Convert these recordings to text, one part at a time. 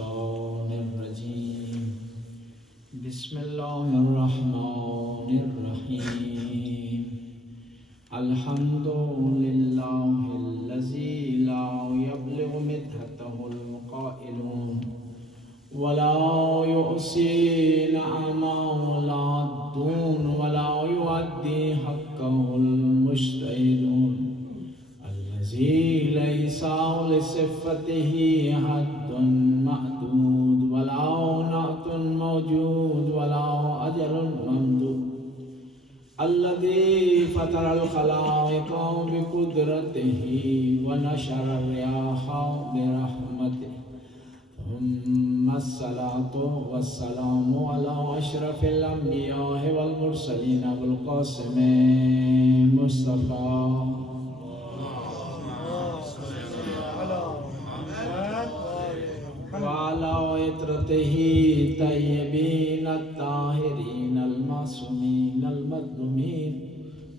الشیطان الرجیم بسم اللہ الرحمن الرحیم الحمد للہ الذی لا یبلغ مدحته القائلون ولا يحصي نعمه ولا يعدون ولا يؤدي حقه المجتهدون الذي ليس لصفته حد معدود ولا نعت موجود ولا أجل ممدود الذي فطر الخلائق بقدرته ونشر الرياح برحمته ثم الصلاة والسلام على أشرف الأنبياء والمرسلين أبو القاسم مصطفى وعلى عطرته الطيبين الطاهرين المعصومين المظلومين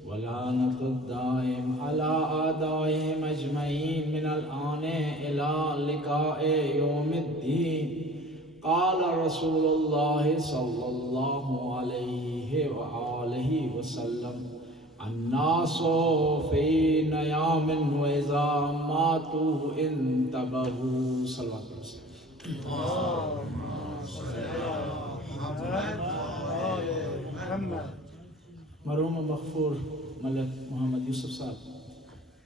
ولعنة الدائم على أعدائهم أجمعين من الآن إلى لقاء يوم الدين قال رسول الله صلى الله عليه وآله وسلم الناس في نيام وإذا ماتوا انتبهوا صلى الله عليه وسلم مرحوم مغفور ملک محمد یوسف صاحب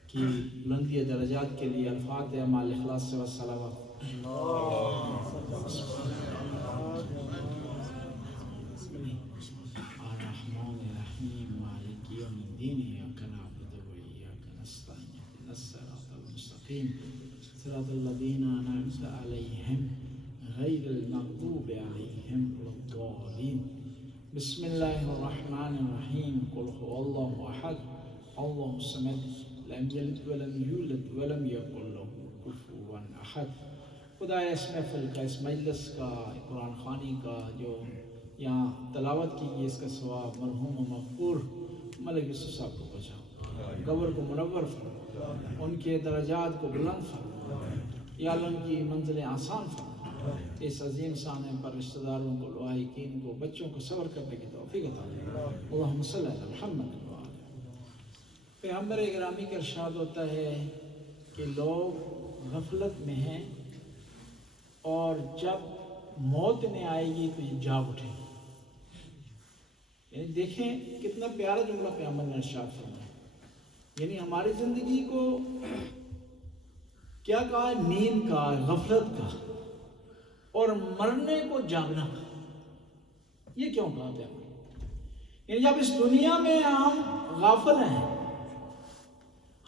کی بلندی درجات کے لیے الفاتحہ مع الاخلاص والصلوات. الرحمن الرحیم مالک یوم الدین ایاک نعبد و ایاک نستعین اهدنا الصراط المستقیم صراط الذین انعمت علیہم غیر المغضوب علیہم ولا الضالین. بسم اللہ الرحمن الرحیم قل هو اللہ احد اللہ الصمد لم یلد ولم یولد ولم یکن له کفوا احد. خدا اس محفل کا، اس مجلس کا، قرآن خوانی کا جو یہاں تلاوت کی گئی، اس کا ثواب مرحوم و مغفور ملک یوسف صاحب کو پہنچاؤ، قبر کو منور فرما، ان کے درجات کو بلند فرما، یا اللہ ان کی منزلیں آسان فرما، اس عظیم سانے پر رشتہ داروں کو، لواحقین کو، بچوں کو صبر کرنے کی توفیق عطا فرما. اللہم صلی علی محمد. پیغمبر گرامی کا ارشاد ہوتا ہے کہ لوگ غفلت میں ہیں اور جب موت نے آئے گی تو یہ جاگ اٹھیں گے. یعنی دیکھیں کتنا پیارا جملہ پیغمبر نے ارشاد فرمایا. یعنی ہماری زندگی کو کیا کہا ہے؟ نیند کا، غفلت کا، اور مرنے کو جاگنا کا. یہ کیوں کہا پیغمبر؟ یعنی جب اس دنیا میں ہم غافل ہیں،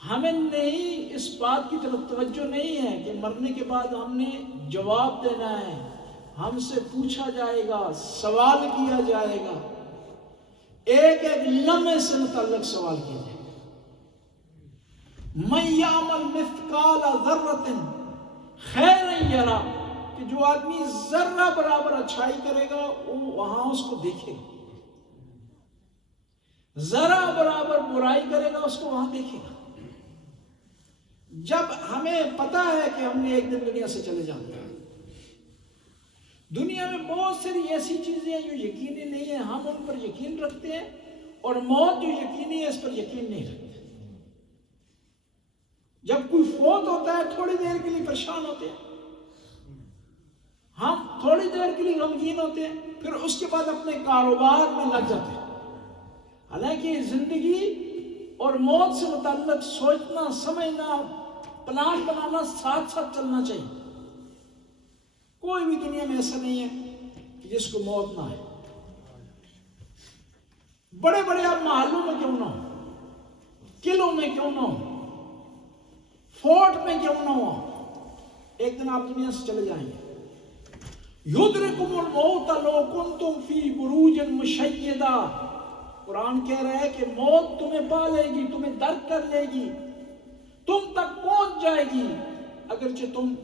ہمیں نہیں اس بات کی طرف توجہ نہیں ہے کہ مرنے کے بعد ہم نے جواب دینا ہے، ہم سے پوچھا جائے گا، سوال کیا جائے گا، ایک ایک لمحے سے متعلق سوال کیا جائے گا. من یعمل مثقال ذرۃ خیرا یرا، کہ جو آدمی ذرہ برابر اچھائی کرے گا وہ وہاں اس کو دیکھے گا، ذرہ برابر برائی کرے گا اس کو وہاں دیکھے گا. جب ہمیں پتا ہے کہ ہم نے ایک دن دنیا سے چلے جانا ہے، دنیا میں بہت ساری ایسی چیزیں ہیں جو یقینی نہیں ہیں، ہم ان پر یقین رکھتے ہیں، اور موت جو یقینی ہے اس پر یقین نہیں رکھتے. جب کوئی فوت ہوتا ہے تھوڑی دیر کے لیے پریشان ہوتے ہیں، ہم تھوڑی دیر کے لیے غمگین ہوتے ہیں، پھر اس کے بعد اپنے کاروبار میں لگ جاتے ہیں. حالانکہ زندگی اور موت سے متعلق سوچنا، سمجھنا، پلان بنانا ساتھ ساتھ چلنا چاہیے. کوئی بھی دنیا میں ایسا نہیں ہے کہ جس کو موت نہ آئے. بڑے بڑے آپ محلوں میں کیوں نہ ہو، قلعوں میں کیوں نہ ہو، فورٹ میں کیوں نہ ہو، ایک دن آپ دنیا سے چلے جائیں گے. یدرککم الموت لو کنتم فی بروج مشیدہ. قرآن کہہ رہا ہے کہ موت تمہیں پا لے گی، تمہیں درک کر لے گی، تم تک پہنچ جائے گی اگرچہ تم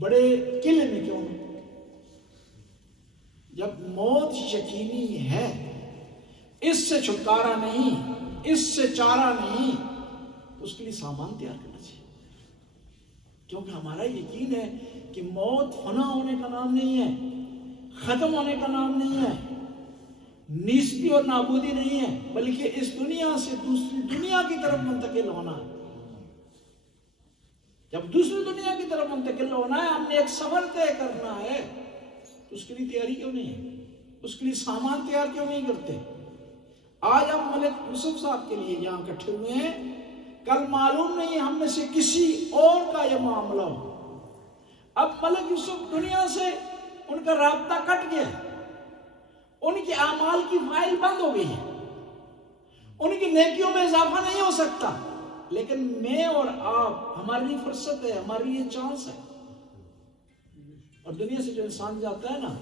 بڑے قلعے میں کیوں نہ. جب موت یقینی ہے، اس سے چھٹکارا نہیں، اس سے چارہ نہیں، تو اس کے لیے سامان تیار کرنا چاہیے. کیونکہ ہمارا یقین ہے کہ موت فنا ہونے کا نام نہیں ہے، ختم ہونے کا نام نہیں ہے، نیستی اور نابودی نہیں ہے، بلکہ اس دنیا سے دوسری دنیا کی طرف منتقل ہونا ہے۔ جب دوسری دنیا کی طرف منتقل ہونا ہے، ہم نے ایک سفر طے کرنا ہے، تو اس کے لیے تیاری کیوں نہیں ہے؟ اس کے لیے سامان تیار کیوں نہیں کرتے؟ آج ہم ملک یوسف صاحب کے لیے یہاں اکٹھے ہوئے ہیں، کل معلوم نہیں ہم میں سے کسی اور کا یہ معاملہ ہو۔ اب ملک یوسف دنیا سے ان کا رابطہ کٹ گیا، ان کے اعمال کی فائل بند ہو گئی ہے، ان کی نیکیوں میں اضافہ نہیں ہو سکتا، لیکن میں اور آپ، ہماری لیے فرصت ہے، ہماری لیے چانس ہے۔ اور دنیا سے جو انسان جاتا ہے نا،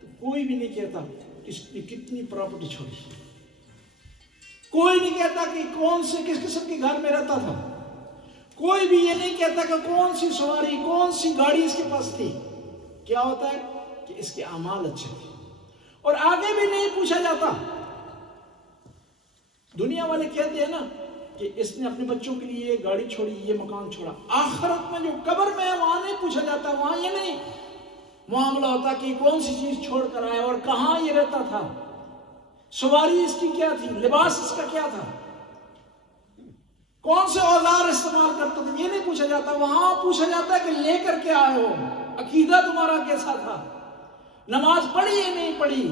تو کوئی بھی نہیں کہتا کہ اس نے کتنی پراپرٹی چھوڑی، کوئی نہیں کہتا کہ کون سے کس قسم کے گھر میں رہتا تھا، کوئی بھی یہ نہیں کہتا کہ کون سی سواری کون سی گاڑی اس کے پاس تھی۔ کیا ہوتا ہے کہ اس کے اعمال اچھے تھے، اور آگے بھی نہیں پوچھا جاتا۔ دنیا والے کہتے ہیں نا کہ اس نے اپنے بچوں کے لیے یہ گاڑی چھوڑی، یہ مکان چھوڑا۔ آخرت میں جو قبر میں ہے وہاں نہیں پوچھا جاتا، وہاں یہ نہیں معاملہ ہوتا کہ کون سی چیز چھوڑ کر آیا اور کہاں یہ رہتا تھا، سواری اس کی کیا تھی، لباس اس کا کیا تھا، کون سے اوزار استعمال کرتا تھا، یہ نہیں پوچھا جاتا۔ وہاں پوچھا جاتا ہے کہ لے کر کے آئے ہو، عقیدہ تمہارا کیسا تھا، نماز پڑھی یا نہیں پڑھی،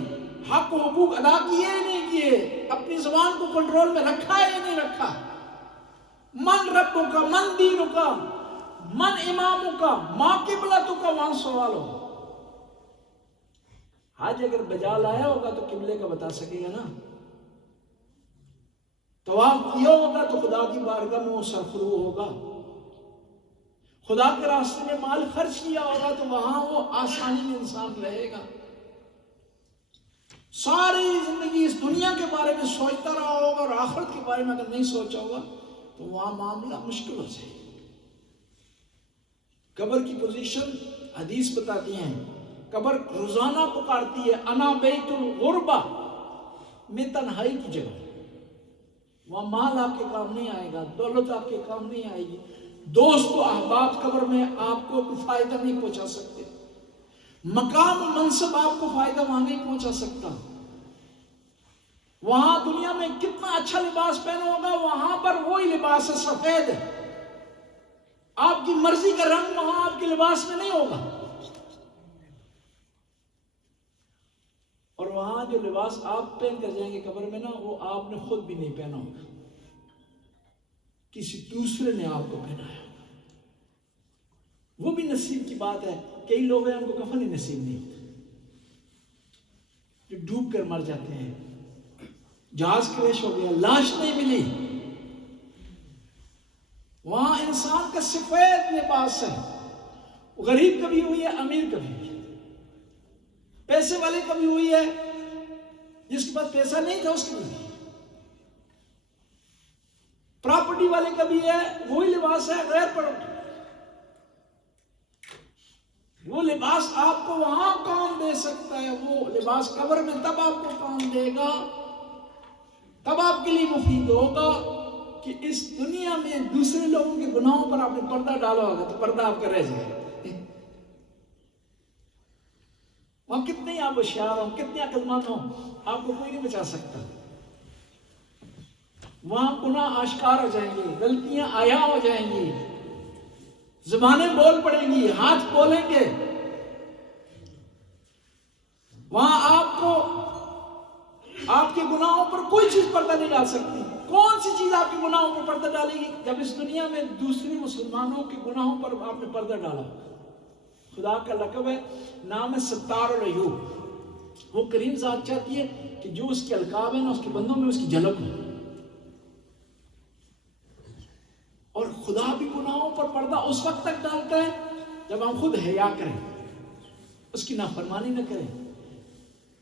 حق و حقوق ادا کیے یا نہیں کیے، اپنی زبان کو کنٹرول میں رکھا یا نہیں رکھا، من ربوں کا، من دینوں کا، من اماموں کا، ماں قبلتوں کا، وہاں سوال ہو۔ حج اگر بجا لایا ہوگا تو قبلے کا بتا سکے گا نا، طواف کیا ہوگا تو خدا کی بارگاہ میں وہ سرخرو ہوگا، خدا کے راستے میں مال خرچ کیا ہوگا تو وہاں وہ آسانی میں انسان رہے گا۔ ساری زندگی اس دنیا کے بارے میں سوچتا رہا ہوگا اور آخرت کے بارے میں اگر نہیں سوچا ہوگا تو وہاں معاملہ مشکل ہو جائے۔ قبر کی پوزیشن حدیث بتاتی ہیں، قبر روزانہ پکارتی ہے، انا بیت الغربہ، میں تنہائی کی جگہ۔ وہاں مال آپ کے کام نہیں آئے گا، دولت آپ کے کام نہیں آئے گی، دوست و احباب قبر میں آپ کو کوئی فائدہ نہیں پہنچا سکتے، مقام و منصب آپ کو فائدہ وہاں نہیں پہنچا سکتا۔ وہاں دنیا میں کتنا اچھا لباس پہنا ہوگا، وہاں پر وہی لباس ہے، سفید ہے، آپ کی مرضی کا رنگ وہاں آپ کے لباس میں نہیں ہوگا۔ اور وہاں جو لباس آپ پہن کر جائیں گے قبر میں نا، وہ آپ نے خود بھی نہیں پہنا ہوگا، کسی دوسرے نے آپ کو پہنایا ہوگا۔ وہ بھی نصیب کی بات ہے، کئی لوگ ہیں ان کو کفن ہی نصیب نہیں ہوتا، جو ڈوب کر مر جاتے ہیں، جہاز کریش ہو گیا، لاش نہیں ملی۔ وہاں انسان کا سفید لباس ہے، غریب کبھی ہوئی ہے، امیر کبھی ہوئی ہے، پیسے والے کبھی ہوئی ہے، جس کے پاس پیسہ نہیں تھا اس کی بھی، پراپرٹی والے کبھی ہے، وہی لباس ہے، غیر پراپرٹی۔ وہ لباس آپ کو وہاں کام دے سکتا ہے، وہ لباس قبر میں تب آپ کو کام دے گا، تب آپ کے لیے مفید ہوگا کہ اس دنیا میں دوسرے لوگوں کے گناہوں پر آپ نے پردہ ڈالا ہوگا تو پردہ آپ کا رہ جائے گا۔ وہاں کتنے آپ ہوشیار ہوں، کتنے عقل مند ہوں، آپ کو کوئی نہیں بچا سکتا۔ وہاں گناہ آشکار ہو جائیں گے، غلطیاں عیاں ہو جائیں گی، زبانیں بول پڑیں گی، ہاتھ بولیں گے۔ وہاں آپ کو آپ کے گناہوں پر کوئی چیز پردہ نہیں ڈال سکتی۔ کون سی چیز آپ کے گناہوں پر پردہ ڈالے گی؟ جب اس دنیا میں دوسری مسلمانوں کے گناہوں پر آپ نے پردہ ڈالا۔ خدا کا لقب ہے، نام ہے ستار العیوب۔ وہ کریم ذات چاہتی ہے کہ جو اس کے القاب ہیں نا، اس کے بندوں میں اس کی جھلک ہو۔ اور خدا بھی گناہوں پر پردہ اس وقت تک ڈالتا ہے جب ہم خود حیا کریں، اس کی نافرمانی نہ کریں،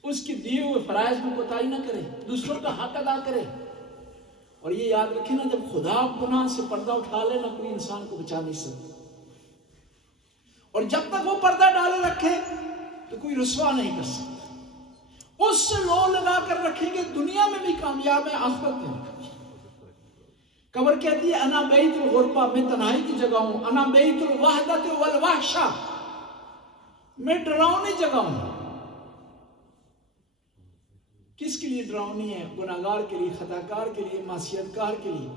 اس کے دیے ہوئے فرائض میں کوتاہی نہ کریں، دوسروں کا حق ادا کریں۔ اور یہ یاد رکھیں نا، جب خدا گناہ سے پردہ اٹھا لے نا، کوئی انسان کو بچا نہیں سکتا۔ اور جب تک وہ پردہ ڈالے رکھے تو کوئی رسوا نہیں کر سکتا۔ اس سے لو لگا کر رکھیں گے، دنیا میں بھی کامیاب ہے، آخرت میں بھی۔ قبر کہتی ہے انا بیت الغربہ، میں تنہائی کی جگہ ہوں، انا بیت الوحدت والوحشہ، میں ڈراؤنی جگہ ہوں۔ کس کے لیے ڈراؤنی ہے؟ گناہگار کے لیے، خطاکار کے لیے، معصیت کار کے لیے،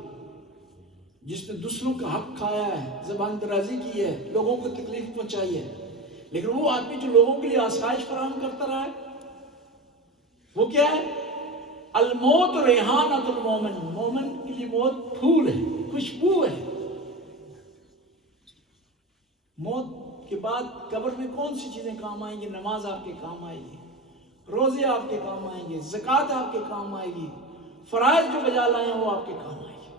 جس نے دوسروں کا حق کھایا ہے، زبان درازی کی ہے، لوگوں کو تکلیف پہنچائی ہے۔ لیکن وہ آدمی جو لوگوں کے لیے آسائش فراہم کرتا رہا ہے، وہ کیا ہے؟ الموت ریحانۃ المومن، مومن کے لیے موت پھول ہے، خوشبو ہے۔ موت کے بعد قبر میں کون سی چیزیں کام آئیں گی؟ نماز آپ کے کام آئے گی، روزے آپ کے کام آئیں گے، زکوٰۃ آپ کے کام آئے گی، فرائض جو بجا لائے ہیں وہ آپ کے کام آئے گی۔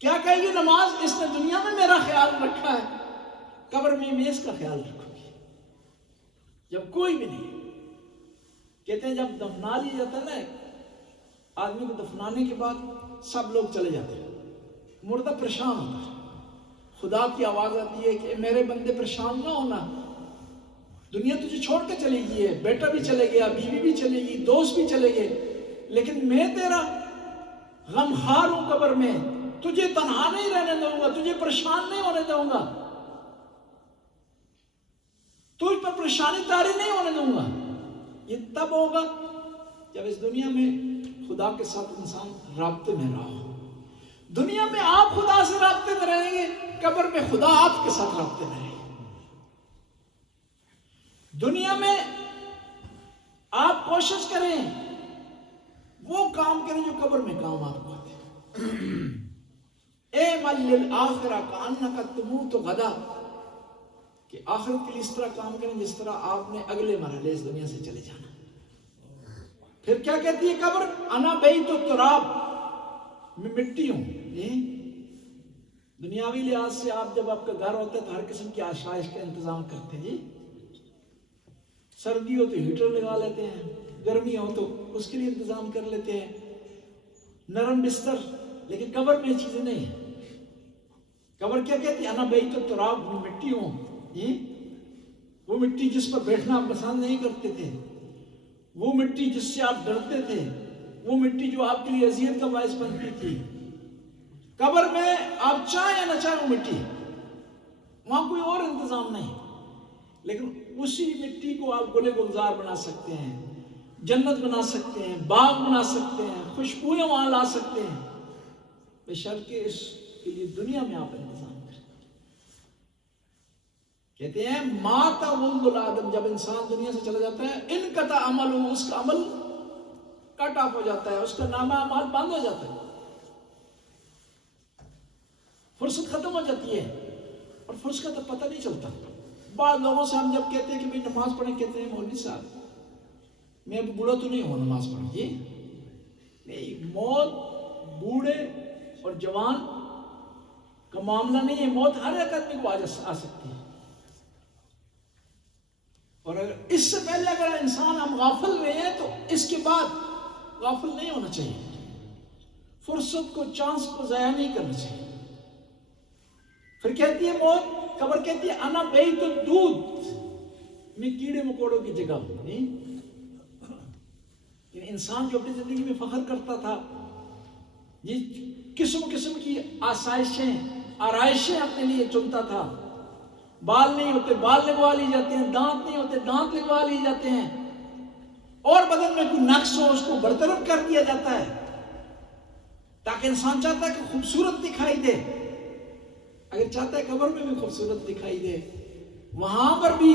کیا کہے گی نماز؟ اس نے دنیا میں میرا خیال رکھا ہے، قبر میں میں اس کا خیال رکھوں گی، جب کوئی بھی نہیں۔ کہتے ہیں جب دفنا لیا جاتا ہے نا آدمی کو، دفنانے کے بعد سب لوگ چلے جاتے ہیں، مردہ پریشان ہوتا ہے، خدا کی آواز آتی ہے کہ میرے بندے پریشان نہ ہونا، دنیا تجھے چھوڑ کے چلی گئی ہے، بیٹا بھی چلے گیا، بیوی بھی چلے گی، دوست بھی چلے گئے، لیکن میں تیرا غمخوار ہوں قبر میں، تجھے تنہا نہیں رہنے دوں گا، تجھے پریشان نہیں ہونے دوں گا، تجھ پر پریشانی طاری نہیں ہونے دوں گا۔ یہ تب ہوگا جب اس دنیا میں خدا کے ساتھ انسان رابطے میں رہا ہو۔ دنیا میں آپ خدا سے رابطے میں رہیں گے، قبر میں خدا آپ کے ساتھ رابطے میں رہے گا۔ دنیا میں آپ کوشش کریں، وہ کام کریں جو قبر میں کام آپ کو آتے ہیں۔ اعمل للآخرہ کأنک تموت غدا، کہ آخرت کے لیے اس طرح کام کریں جس طرح آپ نے اگلے مرحلے اس دنیا سے چلے جانا۔ پھر کیا کہتی ہے قبر؟ انا بیت التراب، میں مٹی ہوں۔ دنیاوی لحاظ سے آپ جب آپ کا گھر ہوتا ہے تو ہر قسم کی آسائش کا انتظام کرتے ہیں، سردی ہو تو ہیٹر لگا لیتے ہیں، گرمی ہو تو اس کے لیے انتظام کر لیتے ہیں، نرم بستر۔ لیکن قبر میں یہ چیزیں نہیں ہیں۔ قبر کیا کہتی ہے؟ انا بیت التراب، میں مٹی ہوں۔ وہ مٹی جس پر بیٹھنا آپ پسند نہیں کرتے تھے، وہ مٹی جس سے آپ ڈرتے تھے، وہ مٹی جو آپ کے لیے اذیت کا باعث بنتی تھی، قبر میں آپ چاہیں یا نہ چاہیں وہ مٹی، وہاں کوئی اور انتظام نہیں، لیکن اسی مٹی کو آپ گلے گلزار بنا سکتے ہیں، جنت بنا سکتے ہیں، باغ بنا سکتے ہیں، خوشبوئیں وہاں لا سکتے ہیں، بشرطے اس کے لیے دنیا میں آپ انتظام کریں۔ کہتے ہیں مات ولد الآدم، جب انسان دنیا سے چلا جاتا ہے، انقطع عمل، اس کا عمل کٹ آف ہو جاتا ہے، اس کا نامہ اعمال بند ہو جاتا ہے، فرصت ختم ہو جاتی ہے، اور فرصت کا تو پتہ نہیں چلتا۔ بعض لوگوں سے ہم جب کہتے ہیں کہ بھئی نماز پڑھیں، کہتے ہیں مولوی صاحب میں اب بوڑھا تو نہیں ہوں نماز پڑھیں۔ یہ نہیں، موت بوڑھے اور جوان کا معاملہ نہیں ہے، موت ہر ایک آدمی کو آ سکتی ہے، اور اگر اس سے پہلے اگر انسان ہم غافل رہے ہیں تو اس کے بعد غافل نہیں ہونا چاہیے، فرصت کو، چانس کو ضائع نہیں کرنا چاہیے۔ پھر کہتی ہے موت، قبر کہتی ہے انا بیت الدود، میں کیڑے مکوڑوں کی جگہ ہوں۔ انسان جو اپنی زندگی میں فخر کرتا تھا، یہ قسم قسم کی آسائشیں، آرائشیں اپنے لیے چنتا تھا، بال نہیں ہوتے بال لگوا لی جاتے ہیں، دانت نہیں ہوتے دانت لگوا لی جاتے ہیں، اور بدن میں کوئی نقص ہو اس کو برطرف کر دیا جاتا ہے، تاکہ انسان چاہتا ہے کہ خوبصورت دکھائی دے۔ اگر چاہتا ہے قبر میں بھی خوبصورت دکھائی دے، وہاں پر بھی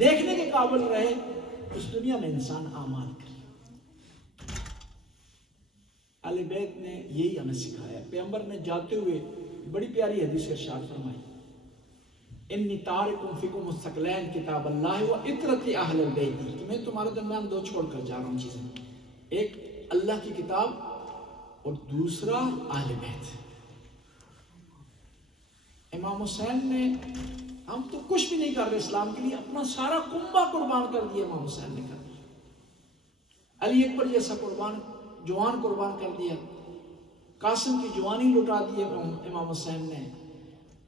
دیکھنے کے قابل رہے، اس دنیا میں انسان اعمال کرے۔ اہل بیت نے یہی ہمیں سکھایا۔ پیغمبر نے جاتے ہوئے بڑی پیاری حدیث ارشاد فرمائی، انی تارکم فیکم الثقلین کتاب اللہ و عطرت اہل البیت، کہ میں تمہارے درمیان دو چھوڑ کر جا رہا ہوں چیزیں، ایک اللہ کی کتاب اور دوسرا اہل بیت۔ امام حسین نے، ہم تو کچھ بھی نہیں کر رہے اسلام کے لیے، اپنا سارا کنبہ قربان کر دیا امام حسین نے کر دیا، علی اکبر جیسا جوان قربان کر دیا، قاسم کی جوانی لٹا دی امام حسین نے۔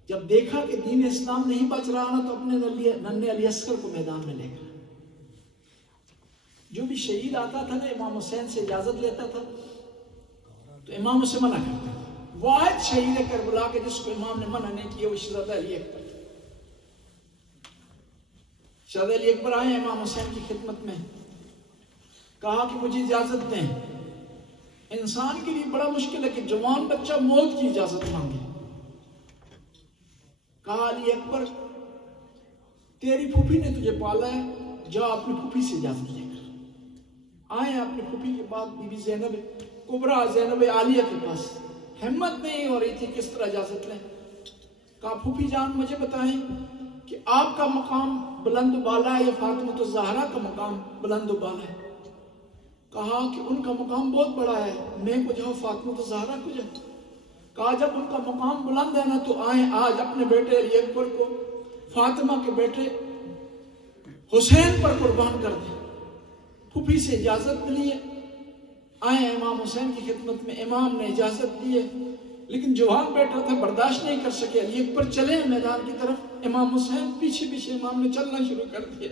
جب دیکھا کہ دین اسلام نہیں بچ رہا نا، تو اپنے ننھے علی اصغر کو میدان میں لے کر، جو بھی شہید آتا تھا نا امام حسین سے اجازت لیتا تھا، تو تو امام اسے منع کرتا ہے. واحد شہید کربلا کے جس کو امام نے منع نہیں کیا وہ شہزادہ علی اکبر. شہزادہ علی اکبر آئے امام حسین کی خدمت میں, کہا کہ مجھے اجازت دیں. انسان کے لیے بڑا مشکل ہے کہ جوان بچہ موت کی اجازت مانگے. کہا علی اکبر تیری پھوپھی نے تجھے پالا ہے, جا اپنی پھوپھی سے اجازت لے کر. آئے اپنی پھوپھی کے بعد بی بی زینب کبریٰ زینب عالیہ کے پاس, ہمت نہیں ہو رہی تھی کس طرح اجازت لیں. کہا پھوپھی جان مجھے بتائیں کہ آپ کا مقام بلند و بالا ہے یا فاطمہ الزہرا کا مقام بلند و بالا ہے؟ کہا کہ ان کا مقام بہت بڑا ہے, میں کو جاؤ فاطمہ الزہرا کو جاؤ. کہا جب ان کا مقام بلند ہے نا تو آئیں آج اپنے بیٹے علی اکبر کو فاطمہ کے بیٹے حسین پر قربان کر دیں. پھوپھی سے اجازت لیے آئے امام حسین کی خدمت میں. امام نے اجازت دیے لیکن جوان بیٹا تھا, برداشت نہیں کر سکے. علی اکبر چلے میدان کی طرف, امام حسین پیچھے پیچھے امام نے چلنا شروع کر دیا.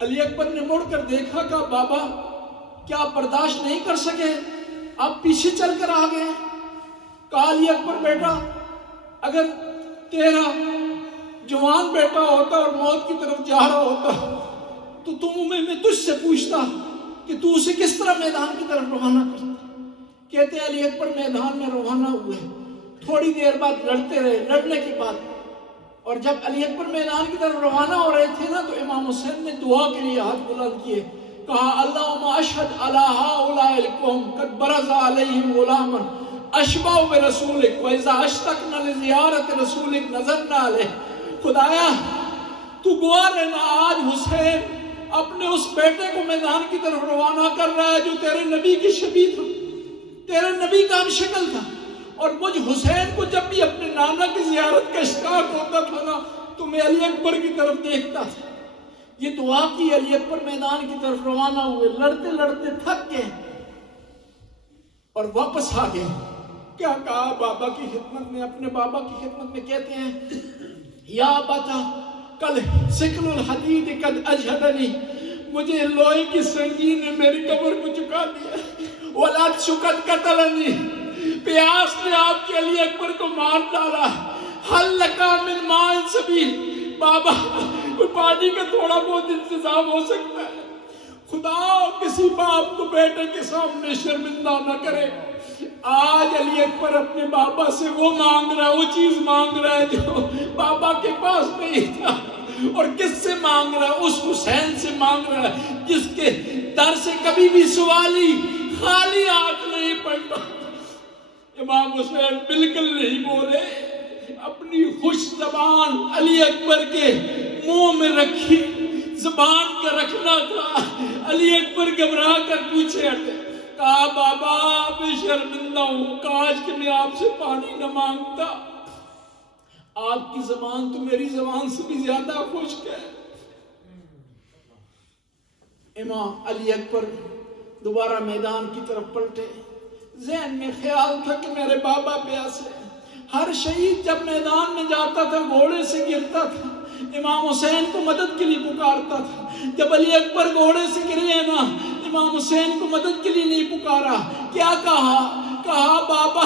علی اکبر نے مڑ کر دیکھا, کہا بابا کیا آپ برداشت نہیں کر سکے, آپ پیچھے چل کر آ گئے. کہا علی اکبر بیٹا اگر تیرا جوان بیٹا ہوتا اور موت کی طرف جا رہا ہوتا تو میں تجھ سے پوچھتا کہ تو اسے کس طرح میدان کی طرف روانہ کرتا. کہتے ہیں علی اکبر میدان میں روانہ ہوئے, تھوڑی دیر بعد لڑتے رہے. لڑنے کے بعد اور جب علی اکبر میدان کی طرف روانہ ہو رہے تھے نا تو امام حسین نے دعا کے لیے ہاتھ بلند کیے. کہا اللہم اشہد علی ہؤلاء القوم قد برز علیہم غلاما اشبہ برسولک واذا اشتقنا لزیارت رسولک نظرنا علیہ. خدایا تو گواہ رہنا, آج حسین اپنے اس بیٹے کو میدان کی طرف روانہ کر رہا ہے جو تیرے نبی کی شبیہ تھا, تیرے نبی کا ہم شکل تھا. اور مجھ حسین کو جب بھی اپنے نانا کی زیارت کا اشتیاق ہوتا تھا نا تو میں علی اکبر کی طرف دیکھتا تھا. یہ دعا کی, علی اکبر میدان کی طرف روانہ ہوئے. لڑتے لڑتے تھک گئے اور واپس آ گئے. کیا کہا بابا کی خدمت میں, اپنے بابا کی خدمت میں کہتے ہیں یا ابتا کل سکن الحدید قد اجہدنی, مجھے لوہے کی سنگین نے میری قبر کو چکا دیا. ولعطش قد قتلنی, پیاس نے آپ کے علی اکبر کو مار ڈالا. حل لکا من ماء سبیل, بابا کوئی پانی کا تھوڑا بہت انتظام ہو سکتا ہے. خدا کسی باپ کو بیٹے کے سامنے شرمندہ نہ کرے. آج علی اکبر اپنے بابا سے وہ مانگ رہا ہے, وہ چیز مانگ رہا ہے جو بابا کے پاس نہیں تھا. اور کس سے مانگ رہا ہے؟ اس حسین سے مانگ رہا ہے جس کے در سے کبھی بھی سوالی خالی ہاتھ نہیں پڑتا. امام حسین بالکل نہیں بولے, اپنی خوش زبان علی اکبر کے منہ میں رکھی. زبان کا رکھنا تھا. علی اکبر گھبرا کر پیچھے ہٹے. کہا بابا میں شرمندہ ہوں, کاش کہ میں آپ سے پانی نہ مانگتا. آپ کی زبان تو میری زبان سے بھی زیادہ خشک ہے. امام علی اکبر دوبارہ میدان کی طرف پلٹے. ذہن میں خیال تھا کہ میرے بابا پیاسے. ہر شہید جب میدان میں جاتا تھا گھوڑے سے گرتا تھا, امام حسین کو مدد کے لیے پکارتا تھا. جب علی اکبر گھوڑے سے گرے نا امام حسین کو مدد کے لیے نہیں پکارا. کیا کہا بابا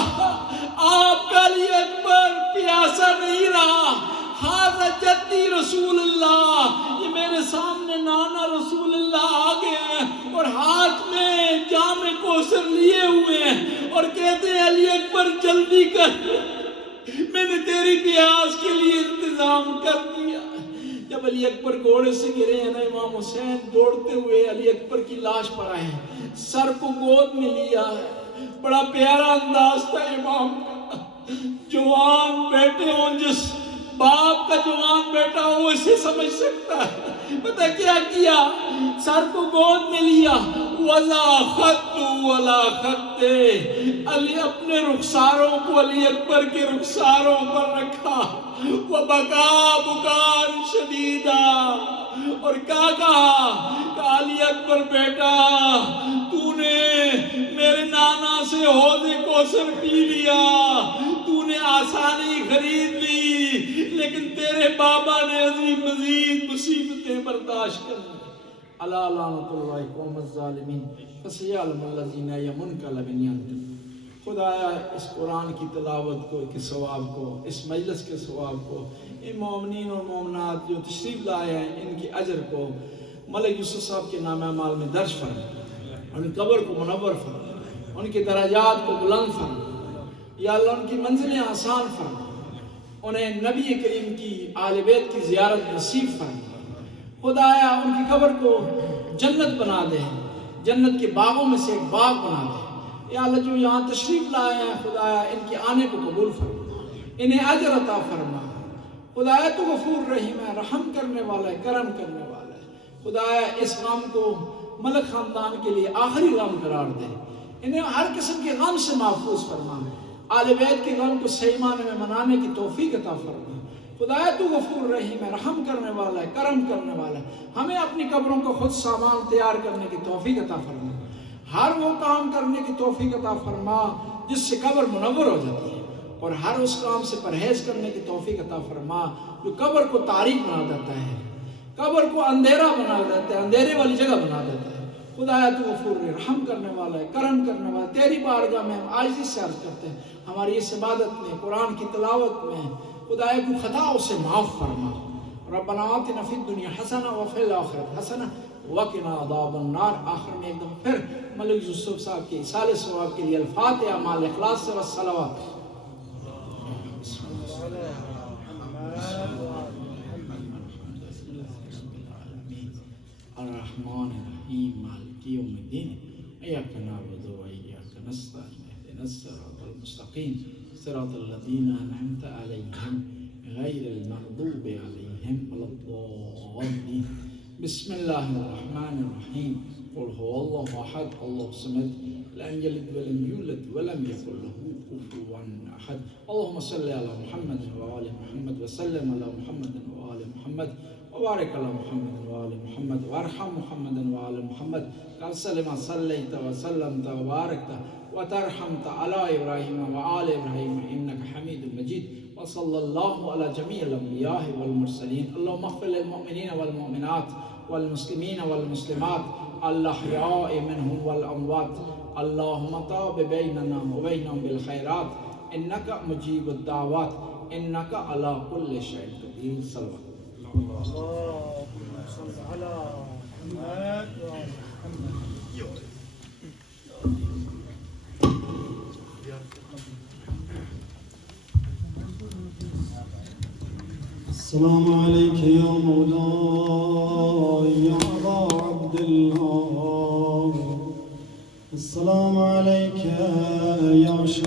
آپ کا علی اکبر پیاسا نہیں رہا. ھذا جدی رسول اللہ, یہ میرے سامنے نانا رسول اللہ آ گئے ہیں اور ہاتھ میں جام کوثر لیے ہوئے ہیں اور کہتے ہیں علی اکبر جلدی کر, میں نے تیری پیاس کے لیے انتظام کر دیا. جب علی اکبر گھوڑے سے گرے ہیں نا امام حسین دوڑتے ہوئے علی اکبر کی لاش پر آئے ہیں, سر کو گود میں لیا ہے. بڑا پیارا انداز تھا امام کا. جوان بیٹے ہوں, جس باپ کا جوان بیٹا ہو اسے سمجھ سکتا ہے. پتہ کیا سر کو گود میں لیا. وَذَا خَطُّ وَلَا خَطِّ, علی اپنے رخساروں کو علی اکبر کے رخساروں پر رکھا. وَبَكَى بُكَاءً شَدِيدًا, اور کیا کہا علی اکبر بیٹا تو نے میرے نانا سے حوض کوثر پی لیا, تو نے آسانی خرید لی, لیکن تیرے بابا نے عظیم مزید مصیبتیں برداشت کر لی. الا لعنۃ اللہ قوم الظالمین فسیعلم الذین یمنون من ینتقم. خدایا اس قرآن کی تلاوت کو کے ثواب کو، اس مجلس کے ثواب کو، ان مومنین اور مومنات جو تشریف لائے ہیں ان کی اجر کو ملک یوسف صاحب کے نام اعمال میں درج فرما، ان قبر کو منور فرما، ان کے درجات کو بلند فرما، یا اللہ ان کی منزلیں آسان فرما، انہیں نبی کریم کی آل بیت کی زیارت نصیب فرما، خدایا ان کی قبر کو جنت بنا دے، جنت کے باغوں میں سے ایک باغ بنا دے، یا اللہ جو یہاں تشریف لائے ہیں خدایا ان کے آنے کو قبول فرما، انہیں اجر عطا فرما، خدایا تو غفور رحیم ہے، رحم کرنے والا ہے، کرم کرنے والا ہے، خدایا اس غم کو ملک خاندان کے لیے آخری غم قرار دے، انہیں ہر قسم کے غم سے محفوظ فرما، آل بیت کے غم کو صحیح معنی میں منانے کی توفیق عطا فرما، خدایا تو غفور رحیم ہے، رحم کرنے والا ہے، کرم کرنے والا ہے، ہمیں اپنی قبروں کو خود سامان تیار کرنے کی توفیق عطا فرما، ہر وہ کام کرنے کی توفیق عطا فرما جس سے قبر منور ہو جاتی ہے، اور ہر اس کام سے پرہیز کرنے کی توفیق عطا فرما جو قبر کو تاریک بنا دیتا ہے، قبر کو اندھیرا بنا دیتا ہے، اندھیرے والی جگہ بنا دیتا ہے، خدایا تو غفور رحم کرنے والا ہے، کرم کرنے والا ہے، تیری بارگاہ میں ہم عاجزی سے عرض کرتے ہیں ہماری اس عبادت میں، قرآن کی تلاوت میں خدایا کو خطا اسے معاف فرما، ربنا آتنا فی الدنیا حسنہ وفی الآخرۃ حسنہ وقنا عذاب النار۔ آخر میں ایک دم پھر ملک یوسف صاحب کے اصال ثواب کے لیے الفاتحہ مال اخلاص سے والصلوات۔ الرحمن الرحیم مالک یوم الدین ایاک نعبد و ایاک نستعین اهدنا الصراط المستقیم صراط الذین انعمت علیہم غیر المغضوب علیہم ولا الضالین۔ بسم اللہ الرحمن الرحیم قل هو اللہ احد اللہ الصمد لم یلد ولم یولد ولم یکن له کفوا احد۔ اللہم صلی علی محمد وآل محمد وسلم علی محمد وآل محمد وبارک علی محمد وآل محمد وارحم محمد وآل محمد کما صلیت وسلمت وبارکت وترحمت علی ابراہیم وآل ابراہیم انک حمید مجید۔ وصلی اللہ علی جمیع الانبیاء والمرسلین۔ اللہم اغفر للمؤمنین والمؤمنات والمسلمین والمسلمات الاحیاء منهم والاموات، اللہم تاب بیننا وبینہم بالخیرات انک مجیب الدعوات انک علی کل شیء قدیر۔ صلوات السلام عليك يا مولاي يا أبا عبد الله، السلام عليك يا شهيد